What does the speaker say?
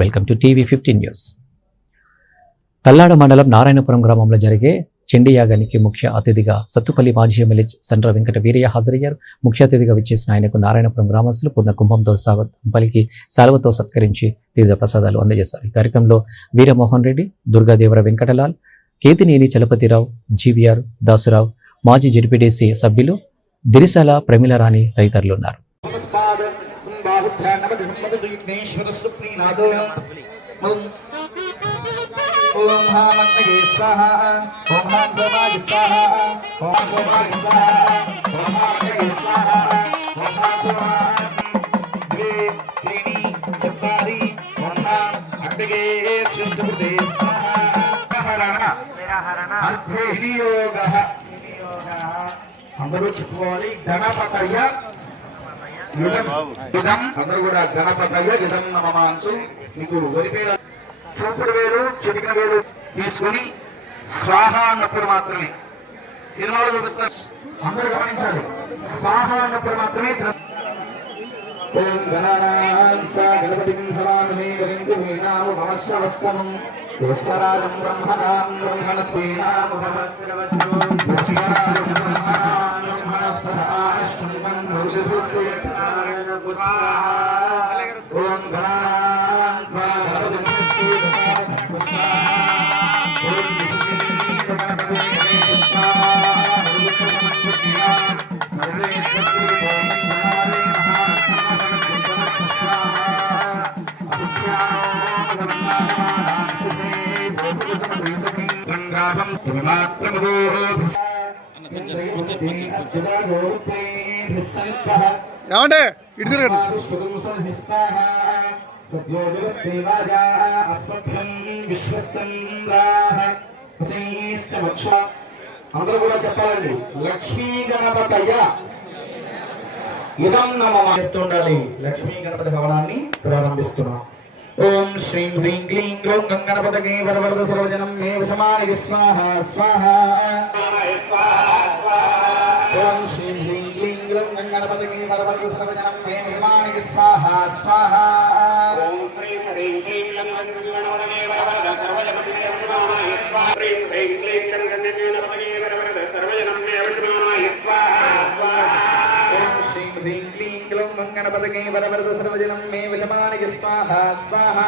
Welcome to టీవీ15 news. Tallada మండలం నారాయణపురం గ్రామంలో జరిగే చండీ యాగానికి ముఖ్య అతిథిగా సత్తుపల్లి మాజీ ఎమ్మెల్యే సండ్ర వెంకట వీరయ్య హాజరయ్యారు. ముఖ్య అతిథిగా విచ్చేసిన ఆయనకు నారాయణపురం గ్రామస్తులు పూర్ణ కుంభంతో స్వాగతం పలికి శాలువతో సత్కరించి తీర్థ ప్రసాదాలు అందజేశారు. ఈ కార్యక్రమంలో వీరమోహన్ రెడ్డి, దుర్గాదేవర వెంకటలాల్, కేతినేని చలపతిరావు, జీవీఆర్ దాసురావు, మాజీ జెడ్పీటీసీ సభ్యులు దిరిశాల ప్రమిళరాణి తదితరులు ఉన్నారు. ओम हां मन्नगे स्वाहा ओम हां सोमाय स्वाहा ओम सोमाय स्वाहा ओम हां मन्नगे स्वाहा ओम हां स्वाहा द्वे त्रीणि चत्वारि ओम हां मन्नगे सृष्टपुते स्वाहा हरणा अर्थे विनियोगः అందరూ చెప్పుకోవాలి. గణపతయ్య యుధం అందరూ కూడా గణపతయ్య యుధం నమమాంసు. మీకు వరిపేర చూపుడు వేలు చిటికిన వేలు తీసుకుని స్వాహ అన్నప్పుడు మాత్రమే సినిమాలో చూపిస్తారు. అందరూ గమనించాలి. స్వాహ అన్నప్పుడు మాత్రమే ఓం గణానాం గణపతిం హవామహే కవిం కవీనాం నమస్సవస్తమం జ్యేష్ఠరాజం బ్రహ్మణాం బ్రహ్మణస్పతినాం భవస్సర్వస్తో జ్యేష్ఠరాజం బ్రహ్మణాం బ్రహ్మణస్పతినాం భూతిభూస్సే ఓం గణానాం గణపతిం ఏమంటే ఇటు తిరగండి. అందరూ కూడా చెప్పాలండి. లక్ష్మీ గణపతయ్య యుధం నమస్తుండాలి. లక్ష్మీ గణపతి భవనాన్ని ప్రారంభిస్తున్నాం. ఓం శ్రీం హ్రీం క్లీం గ్లౌం గణపతగే వరవరద సర్వజనం మే వశమాని స్వాహ స్వాహ. ఓం శ్రీం హ్రీం క్లీం గ్లౌం గణపతగే వరవరద సర్వజనం మే వశమాని స్వాహ స్వాహ. ఓం శ్రీం హ్రీం క్లీం గ్లౌం గణపతగే వరవరద సర్వజనం మే వశమాని స్వాహ. శ్రీం హ్రీం క్లీం గ్లౌం గణపతగే వరవరద సర్వజనం మే వశమాని స్వాహ స్వాహ. ఓం శ్రీం హ్రీం క్లీం గ్లౌం గణపతగే వరవరద సర్వజనం మే వశమాని స్వాహ స్వాహ.